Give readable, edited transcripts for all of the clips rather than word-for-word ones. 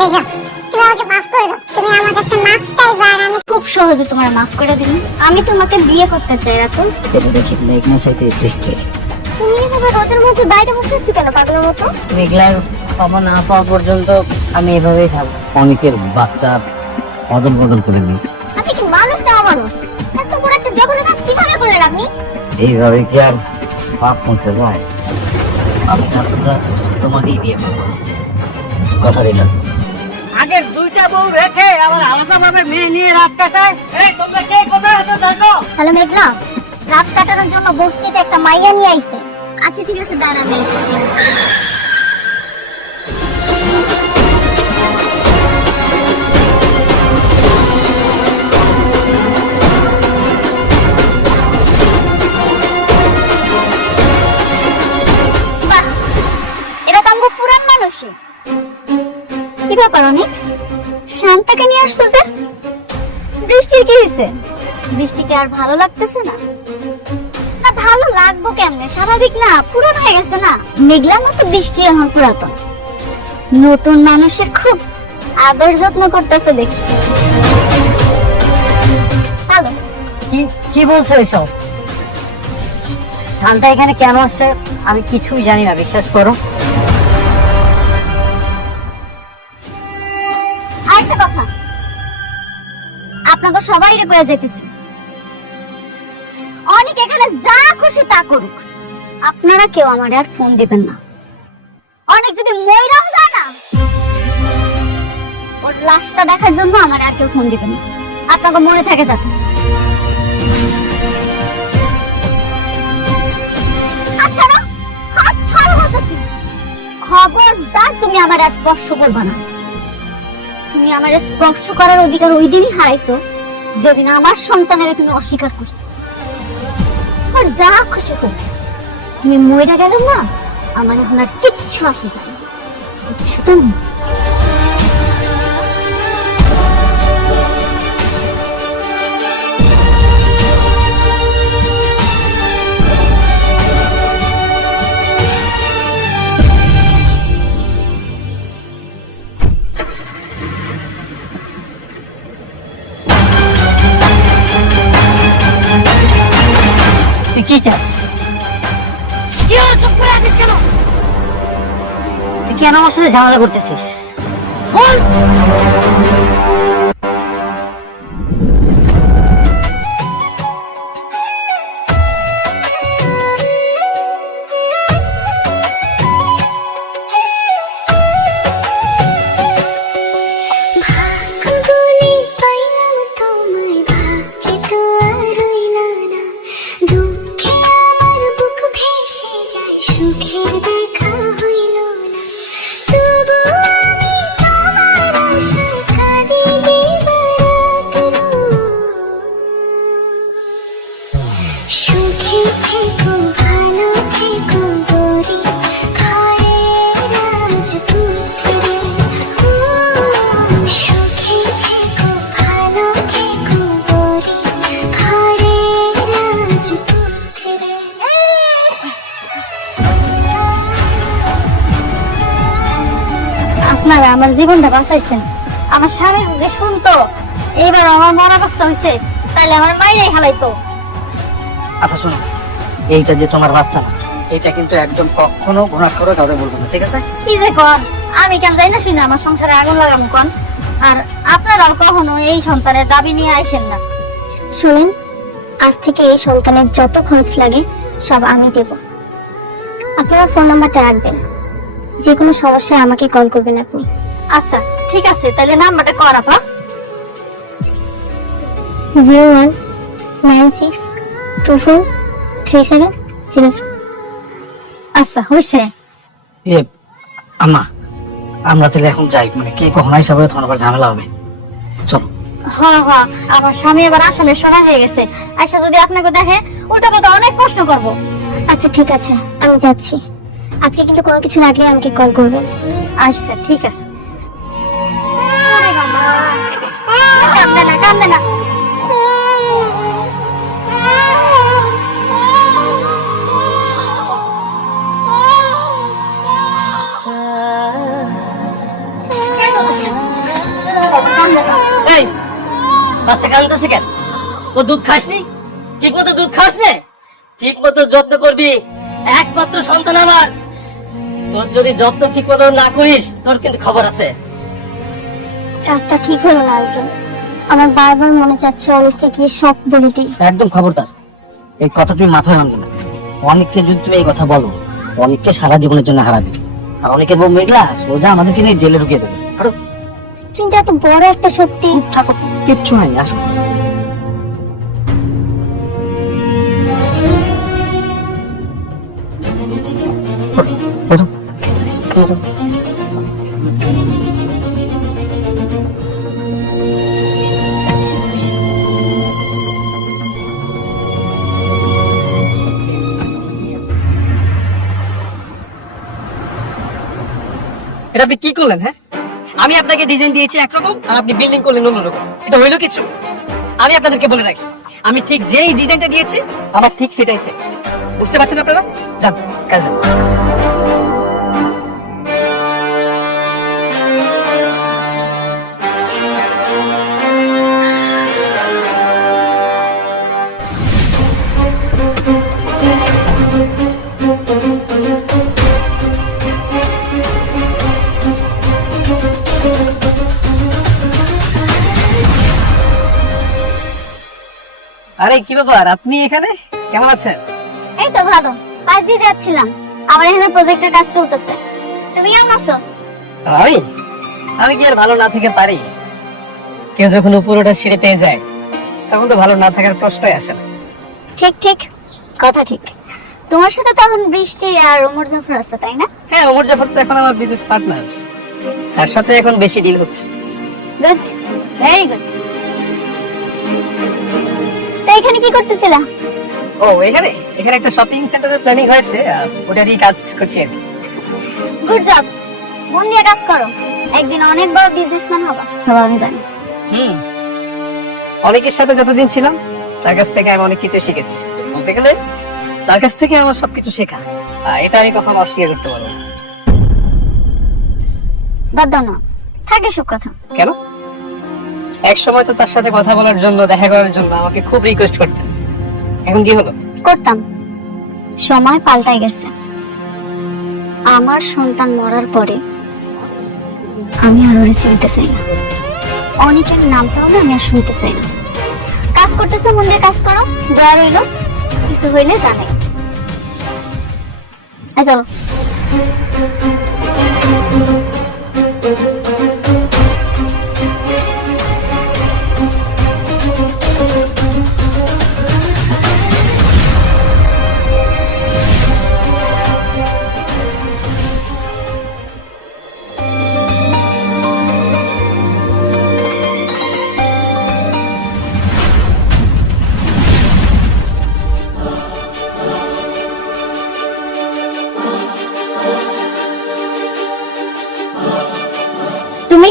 দেখো তুমি আমাকে মাফ করে দাও। তুমি আমার কাছে মাফ চাইবা আর আমি খুব সহজে তোমার মাফ করে দিলাম। আমি তোমাকে বিয়ে করতে চাই রাতুল। এটা দেখি মেঘনা চাইতে দৃষ্টি। তুমি এভাবে রোদের মধ্যে বাইরে বসে আছো কেন পাগলের মতো? মেঘলার ক্ষমা না পাওয়া পর্যন্ত আমি এভাবেই থাকবো। অনেকের বাচ্চা অদল বদল করে দিয়েছে। আপনি কি মানুষ না অমানুষ? এত বড় একটা জঘন্য কাজ কিভাবে করলেন আপনি? এইভাবে কি আর পাপ মুছে যায়? আমি নাথুরাজ তোমাকেই বিয়ে করবো, কথা দিলাম। আগের দুইটা বউ রেখে আবার আলাদাভাবে মেয়ে নিয়ে রাত কাটায়। এই তোমরা কে কোথায় আছো দেখো। হ্যালো মেঘনা, রাত কাটানোর জন্য বস্তিতে একটা মাইয়া নিয়ে আইছে। আচ্ছা ঠিক আছে, দাঁড়া আমি আসছি। বাহ, এরা তো আমগো পুরান মানুষই। কি ব্যাপার অনেক শান্তাকে নিয়ে আসছো যে? বৃষ্টির কি হয়েছে? বৃষ্টিকে আর ভালো লাগতেছে না? না ভালো লাগবো কেমনে, স্বাভাবিক না, পুরান হয়ে গেছে না। মেঘলার মতো বৃষ্টি এখন পুরাতন, নতুন মানুষের খুব আদর যত্ন করতেছে দেখি। হ্যালো, কি বলছো এসব? শান্তা এখানে কেন আসছে আমি কিছুই জানি না, বিশ্বাস করো। আরেকটা কথা, আপনাদের সবাই রে কয়ে যেতেছি, অনেক এখানে যা খুশি তা করুক, আপনারা কেউ আমার আর ফোন দিবেন না। অনেক যদি মইরাও যায় না, ওর লাশটা দেখার জন্য আমার আর কেউ ফোন দিবেন না। আপনাকে মনে থাকে যাতে। খবরদার তুমি আমার আর স্পর্শ করবে না। তুমি আমার স্পর্শ করার অধিকার ওই দিনই হারাইছো যেদিন আমার সন্তানের তুমি অস্বীকার করছো। আর যা খুশি তো তুমি মইরা গেল না, আমার এখন আর কিচ্ছু আসে না, বুঝছো তুমি? তুই কি চাস? কি হলো, চুপ করে আছিস কেন? তুই কেন আমার সাথে ঝামেলা করতেছিস? বল। আপনারা আমার জীবনটা বাঁচাইছেন। আমার স্বামী যদি শুনতো এইবার আমার মরা অবস্থা হয়েছে, তাহলে আমার মাইরাই হালাইতো। আচ্ছা শোনো, এইটা যে তোমার বাচ্চা না, এটা কিন্তু একদম কখনো ঘোরা করে কাউকে বলবো না, ঠিক আছে? কি যে কন, আমি কেন যাই না শুনে আমার সংসারে আগুন লাগাম কন। আর আপনারাও কখনো এই সন্তানের দাবি নিয়ে আসেন না। শুনেন, আজ থেকে এই সন্তানের যত খরচ লাগে সব আমি দেব। আপনারা ফোন নাম্বারটা রাখবেন, যে কোনো সমস্যায় আমাকে কল করবেন আপনি। আচ্ছা ঠিক আছে, তাহলে নাম্বারটা কর আপা। 0196243700। আচ্ছা হয়েছে। এ আম্মা, আমরা তাহলে এখন যাই, মানে কে কখন আইসা হবে তখন আবার ঝামেলা হবে। চলো। হ্যাঁ হ্যাঁ, আমার স্বামী এবার আসলে সময় হয়ে গেছে, আচ্ছা যদি আপনাকে দেখে ওটা কথা অনেক প্রশ্ন করব। আচ্ছা ঠিক আছে, আমি যাচ্ছি। আপনি কিন্তু কোনো কিছু লাগলে আমাকে কল করবেন। আচ্ছা ঠিক আছে। কান্দে না কান্দে না। বাচ্চা কাঁদতেছে কেন? ও দুধ খাসনি? ঠিক মতো দুধ খাস নে, ঠিক মতো যত্ন করবি। একমাত্র সন্তান আমার, তোর যদি যত্ন ঠিক মতো না করিস তোর কিন্তু খবর আছে। কাজটা ঠিক হলো না আঙ্কেল, আমার বারবার মনে চাচ্ছে অনেককে গিয়ে সব বলে দিই। একদম খবরদার, এই কথা তুমি মাথায় আনবে না। অনেককে যদি তুমি এই কথা বলো, অনেককে সারা জীবনের জন্য হারাবে। আর অনেকের বউ মেঘলা সোজা আমাদেরকে নিয়ে জেলে ঢুকিয়ে দেবে। আরো কিন্তু এত বড় একটা সত্যি। থাকো, কিচ্ছু নাই, আসো। ওঠো, ওঠো। এটা আপনি কি করলেন? হ্যাঁ, আমি আপনাকে ডিজাইন দিয়েছি একরকম আর আপনি বিল্ডিং করলেন অন্যরকম। এটা হইলো কিছু? আমি আপনাদেরকে বলে রাখি, আমি ঠিক যেই ডিজাইনটা দিয়েছি আমার ঠিক সেটাই চাই। বুঝতে পারছেন আপনারা? যান কাজে যান। আরে কি ব্যাপার, আপনি এখানে? কেমন আছেন? এই তো ভালো, পাশ দিয়ে যাচ্ছিলাম। আমার এখানে প্রজেক্টের কাজ চলতেছে। তুমি কেমন আছো? আমি কি আর ভালো না থেকে পারি? কেউ যখন উপরটা সিঁড়ি পেয়ে যায় তখন তো ভালো না থাকার প্রশ্নই আসে না। ঠিক ঠিক, কথা ঠিক। তোমার সাথে তো এখন বৃষ্টি আর ওমর জাফর আছে, তাই না? হ্যাঁ, ওমর জাফর তো এখন আমার বিজনেস পার্টনার, তার সাথে এখন বেশি ডিল হচ্ছে। Good, very good. তো এখানে কি করতেছিলা? ও এখানে এখানে একটা শপিং সেন্টারের প্ল্যানিং হয়েছে, ওটারই কাজ করছি আর কি। গুড জব, মন দিয়ে কাজ করো, একদিন অনেক বড় বিজনেসম্যান হবা, হবা আমি জানি। অনেকের সাথে যতদিন ছিলাম তার কাছ থেকে আমি অনেক কিছু শিখেছি। বলতে গেলে তার কাছ থেকে আমার সবকিছু শেখা, এটা আমি কখনো অস্বীকার করতে পারবো না। বাদ দাও না, থাকে সব কথা। কেন? এক সময় তো তার সাথে কথা বলার জন্য, দেখা করার জন্য আমাকে খুব রিকোয়েস্ট করতেন, এখন কি হলো? করতাম, সময় পাল্টাই গেছে। আমার সন্তান মরার পরে আমি আর ওরে চিনতে চাই না, অনেকের নামটাও না আমি আর শুনতে চাই না। কাজ করতেছো, মন দিয়ে কাজ করো, দয়া রইল, কিছু হইলে জানাই। চলো। তুমি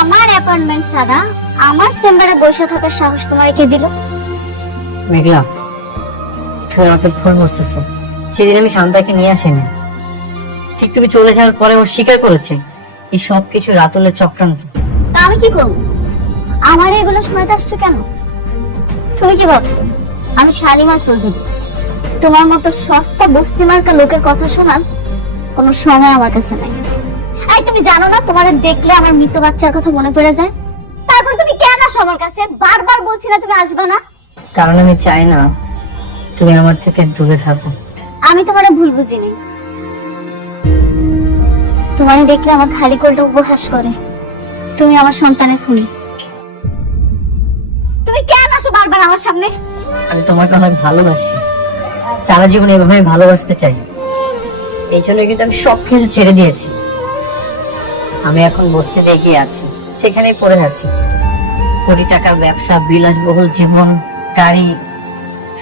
আমার অ্যাপয়েন্টমেন্ট ছাড়া আমার চেম্বারে বসে থাকার সাহস তোমার কে দিল? মেঘলা, তুমি আমাকে ভুল বুঝতেছো। সেদিন আমি শান্তাকে নিয়ে আসিনি, ঠিক তুমি চলে যাওয়ার পরে ও স্বীকার করেছে এই সবকিছু রাতুলের চক্রান্ত। তা আমি কি করব? আমার এগুলো শোনাতে আসছো কেন? তুমি কি ভাবছো আমি শালিমা চৌধুরী? তোমার মতো সস্তা বস্তি মার্কা লোকের কথা শোনার কোনো সময় আমার কাছে নাই। এই তুমি জানো না, তোমার দেখলে আমার মৃত বাচ্চার কথা মনে পড়ে যায়। তারপরে তুমি কেন আসো আমার কাছে? বারবার বলছি না তুমি আসবে না। কারণ আমি চাই না তুমি আমার থেকে দূরে থাকো। আমি তোমার ভুল বুঝিনি। তোমার দেখলে আমার খালি কোলটা উপহাস করে। তুমি আমার সন্তানের খুনি। তুমি কেন আসো বারবার আমার সামনে? আমি তোমাকে অনেক ভালোবাসি, সারা জীবন এভাবে ভালোবাসতে চাই। এই জন্য কিন্তু আমি সবকিছু ছেড়ে দিয়েছি। আমি এখন বস্তিতে এগিয়ে আছি, সেখানেই পড়ে আছি। কোটি টাকার ব্যবসা, বিলাসবহুল জীবন, গাড়ি,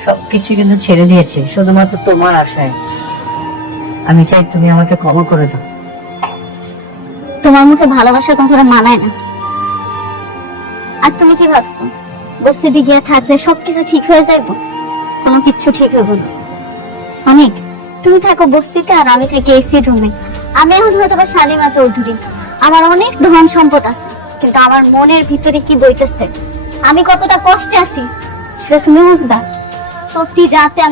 সবকিছু কিন্তু ছেড়ে দিয়েছি শুধুমাত্র তোমার আশায়। আমি চাই তুমি আমাকে ক্ষমা করে দাও। তোমার মুখে ভালোবাসার কথাটা মানায় না। আর তুমি কি ভাবছো বস্তিতে গিয়ে থাকলে সবকিছু ঠিক হয়ে যাইবো? কোনো কিচ্ছু ঠিক হইব না। অনেক, তুমি থাকো বস্তিতে আর আমি থাকি এসি রুমে। আমি এখন হয়তো বা শালিমা চৌধুরী, আমার অনেক ধন সম্পদ আছে, কিন্তু আমার মনের ভিতরে কি বইতেছে, আমি কতটা কষ্টে আছি সেটা তুমি বুঝবা। প্রতি রাতে আমি